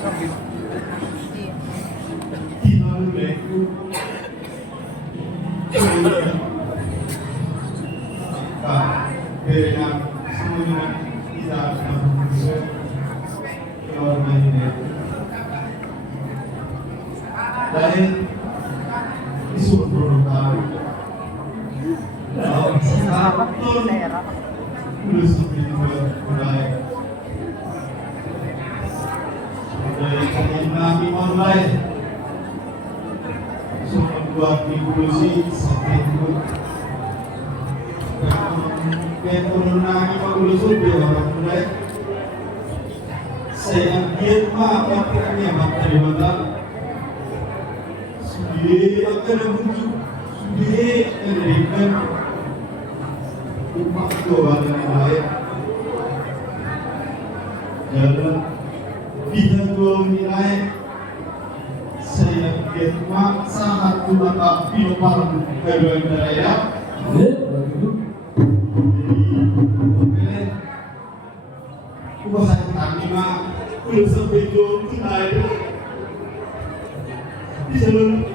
Sambil. Dahil isusunod tayo. Lusog din mo kulay. Dahil kanyang namin online. So magbuhat ni Kulusi sa Pedro. Pedro namin magulusog di orang kulay. Saya biar maafkan niya magtalimata. Sudah akan muncul, sudah akan berikan umat Tuhan yang lain. Dalam bidang Tuhan nilai, saya berterima sangat mata pinopal kedua negara. Jadi, ubahan kami mah belum sampai jauh tunai. Di jalan